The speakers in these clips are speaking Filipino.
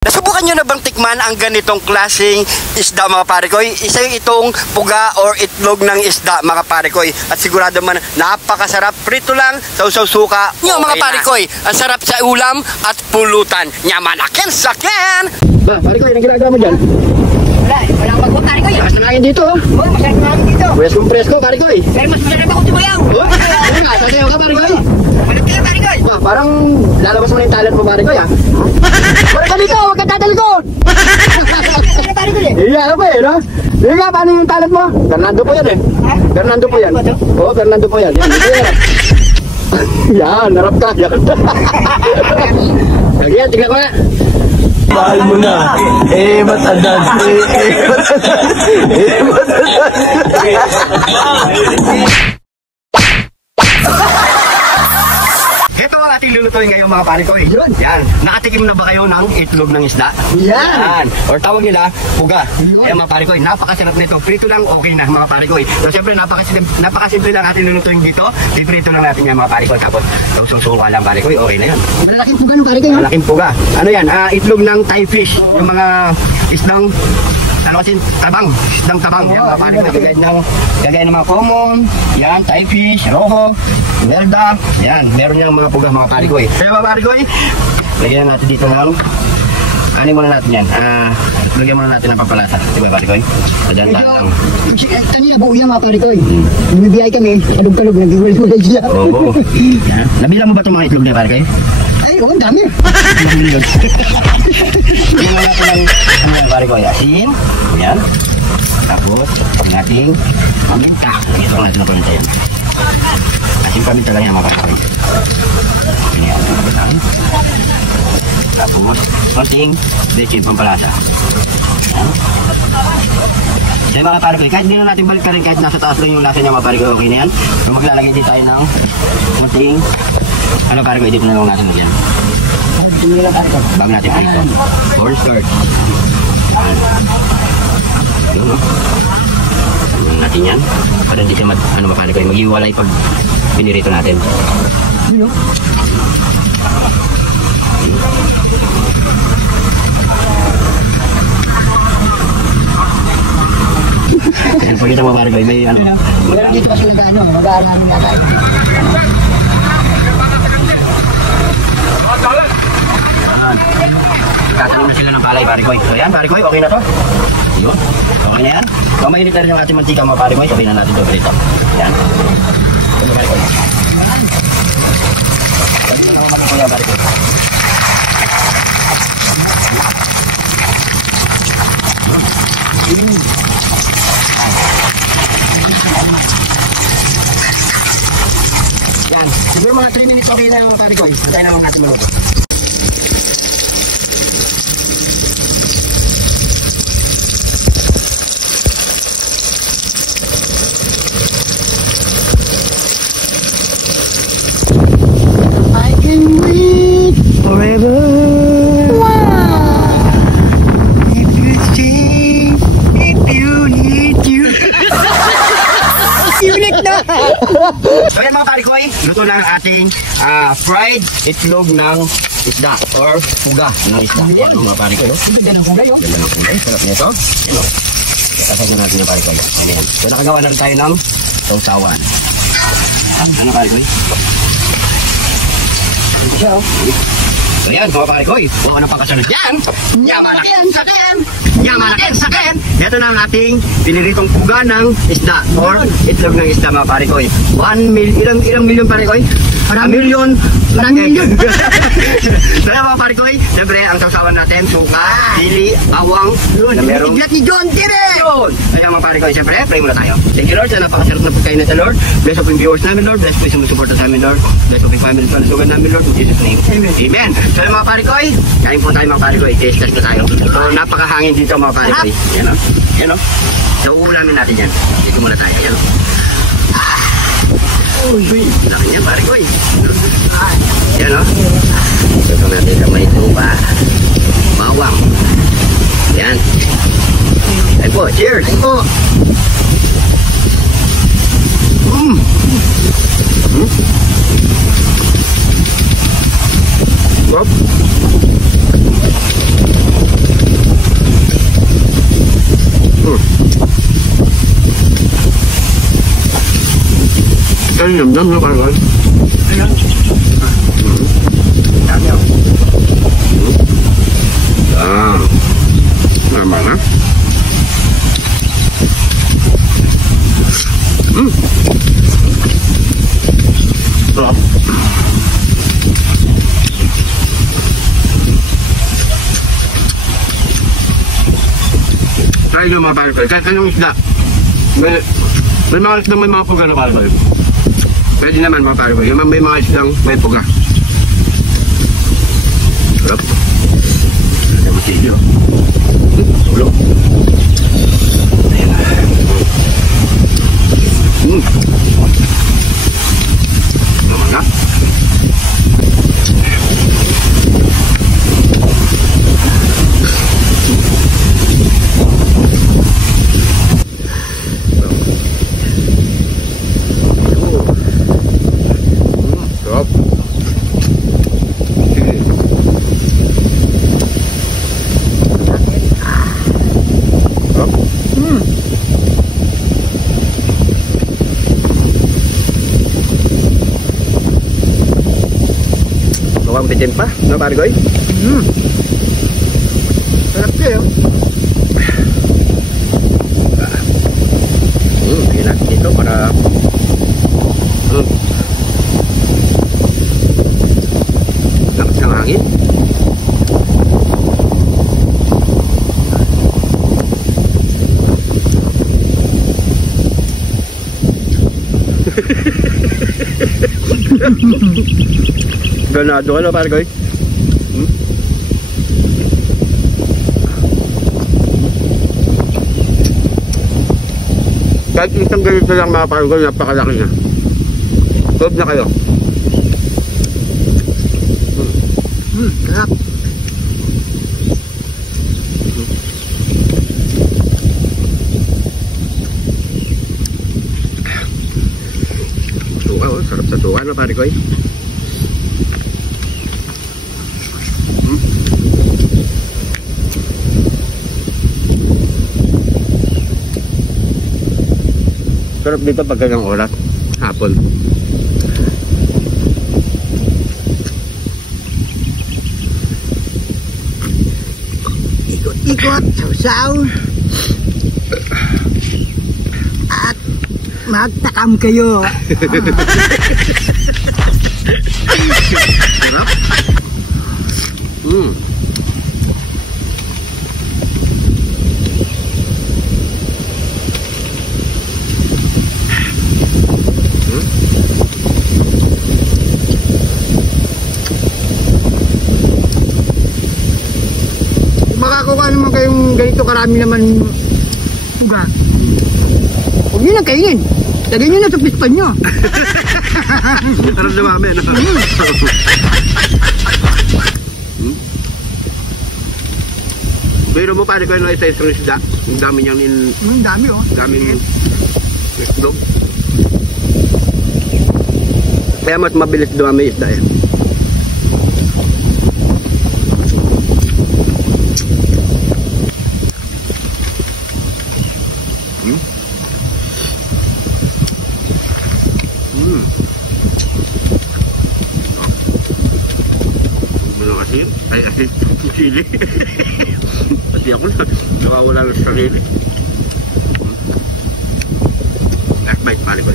Nasubukan nyo na bang tikman ang ganitong klaseng isda mga parekoy? Isa yung itong puga or itlog ng isda mga parekoy. At sigurado man napakasarap. Prito lang, sausaw suka. Nyo mga parekoy, ang sarap sa ulam at pulutan. Nyamanakin sakin! Ba, parekoy, anong ginagawa mo dyan? Wala akong magpunta, parekoy. Mas nangin dito. Masarap na dito. Presko, parekoy. Pero mas masarap ako si Bayang. Sasayaw ka parekoy. Walang kaya, parekoy. Ba, parang lalabas mo na yung talent mo parekoy ha. Parekoy dito, huwag ka tatalikod. Masarap, parekoy eh. Iya, ano ba eh, no? Hindi nga, paano yung talent mo? Fernando po yan eh. Ha? Fernando po yan. Oo, Fernando po yan. Yan, harap ka. Yan. Yan, tignan ko nga. Mahal mo na. Matandad. Matandad. Ito ang ating lulutuin ngayon mga parekoy. Yun. Yan. Nakatikim na ba kayo ng itlog ng isda? Yan. Or tawag nila, puga. Ayan mga parekoy. Napakasarap nito. Prito lang okay na mga parekoy. So siyempre napakasimple lang ating lulutuin dito. Iprito lang natin yan mga parekoy. Tapos susuka lang parekoy. Okay na yan. Malaking puga ng parekoy. Malaking puga. Ano yan? Itlog ng Thai fish. Yung mga isdang tabang. Isdang tabang. Yan mga parekoy. Gagay ng mga common. Yan, Thai fish, roho, merda. Yan. Meron niyang mga puga mga parekoy. Kaya mga parekoy, lagyan natin dito ng ano muna natin yan. Lagyan muna natin ng papalasa. Diba parekoy? Padaan-daan lang. Kanina buo yan mga parekoy. Bumibiyay kami. Kalog-kalog. Nag-iwalay sila. Oo. Nabilang mo ba itong mga itlog na parekoy? Ay, oo, ang dami. Lagyan natin ng ano parekoy. Asin. Yan. Tapos, nating paminta. Ito ang natin ng paminta yan. Asin paminta lang yan mga parekoy. Yan. Tapos, konting bechin pampalasa. Yan mga parekoy. Kahit hindi na natin balik ka rin, kahit nasa taas lang yung lasa niya mga parekoy, okay na yan. So maglalagay din tayo ng konting ano parekoy, dito na lang natin yan. Bago natin prito. Cornstarch. Yun, no? Natin yan. Para hindi siya parekoy, mag-iwalay pag pinirito natin. Kasi pag ito mga parekoy, may ano. Dito kasi mag-aaramin na tayo. Tatanim na sila ng palay parekoy. So yan parekoy, okay na to. Yun. Okay na yan. So mainit na rin yung ating mantika mga parekoy. Okay na natin ito prito. Yan. Ito parekoy. Ito na naman mga parekoy. Yan. Siguro mga 3 minutes okay na yung mga parekoy. Antayin na mga natin maluto. I can wait forever. Wow. If you stay, if you need you. Unit na. So yan mga parekoy, luto na ang ating fried itlog ng isda or puga ng isda. Yan mga parekoy. Ganda ng kulay, oh. Ganda ng kulay, sarap nito. Yan o. Kasagyan natin yung parekoy. Ayan. So nakagawa na rin tayo ng sausawan. Ano parekoy? Ito siya o. So yan mga parekoy, huwag ka na pagkasunod yan. Nyamanakin sakin! Nyamanakin sakin! Ito na ang ating piniritong puga ng isda or itlog ng isda mga parekoy. 1 million, ilang milyon parekoy? Milyon. So yan mga parekoy, siyempre ang sausawan natin, suka, sili, bawang, na merong Iglat ni John Tire. yun! Ayan mga parekoy, siyempre, pray muna tayo. Thank you Lord, sa napakasarap na pagkain natin Lord. Bless po yung viewers namin Lord, bless po yung sumusuporta sa amin Lord. Bless po yung family sa nasugan namin Lord, in Jesus name. Amen. So yung mga parekoy, kain po tayo mga parekoy, taste test na tayo. So napakahangin dito mga parekoy. Yan o, yan o. So uulamin natin yan. Dito muna tayo, yan o. Uy, laki niya parekoy. Yan o. So natin sa may tupa. Bawang. Yan. Ay po, cheers! Ay po! Sarap. yun doon, no, parang. Ayan. Dami oh. Normal na. Sarap. Tayo yung mga pare-pare. Kahit anong isda. May mga isda may mga puga na pare-pare. Pwede naman mga pare-pare. Yung may mga isda may puga. Sarap. Ada masilyo. Ulo. Naman na. Sarap. Mukhang bitin pa, no pare Goy? Sarap kayo. Lagyan natin dito para lakas ng hangin. Ganado ka na pare Goy. Kahit isang ganito lang mga pare Goy, napakalaki na. Loob na kayo. Sarap. Tuwa, oh, sarap sa tuwa na pare Goy. Sarap dito pag ganyang oras, hapon. Ikot-ikot, sausaw. At magtakam kayo. Sarap. Makakuha naman kayong ganito karami naman uga. Huwag nyo na kainin. Lagay nyo na sa pispan nyo. Sarap dumami, no? Pero mo pare ko yung isa-isang isda. Ang dami niyang Ang dami oh. daming isdo. Kaya mas mabilis dumami isda yan. Asin? Ay, asin. Chili. Pati ako na. Nawawala ng sarili. Bite, pare ko.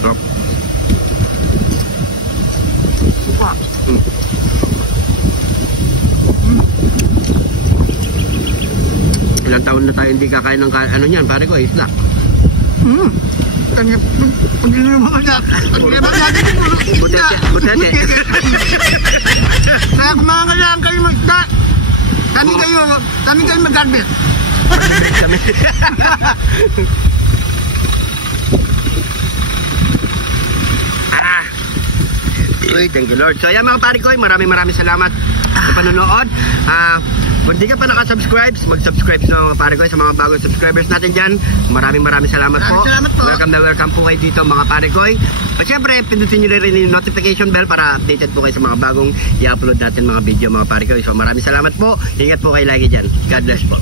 Stop. Suka. Ilang taon na tayo hindi kakain ng ano niyan, pare ko, isda. Kanya, pag yun naman na. Butete. Kaya kumakailangan kayo magda. Kami kayo mag-garbet. Kami. Thank you Lord. So ayan mga pare ko, maraming salamat sa panonood. Kung di ka pa nakasubscribe, mag-subscribe na mga pare ko sa mga bagong subscribers natin dyan. Maraming salamat po. Salamat po. Welcome po kayo dito mga pare ko. At syempre, pindutin nyo rin yung notification bell para updated po kayo sa mga bagong i-upload natin mga video mga pare ko. So maraming salamat po. Ingat po kayo lagi dyan. God bless po.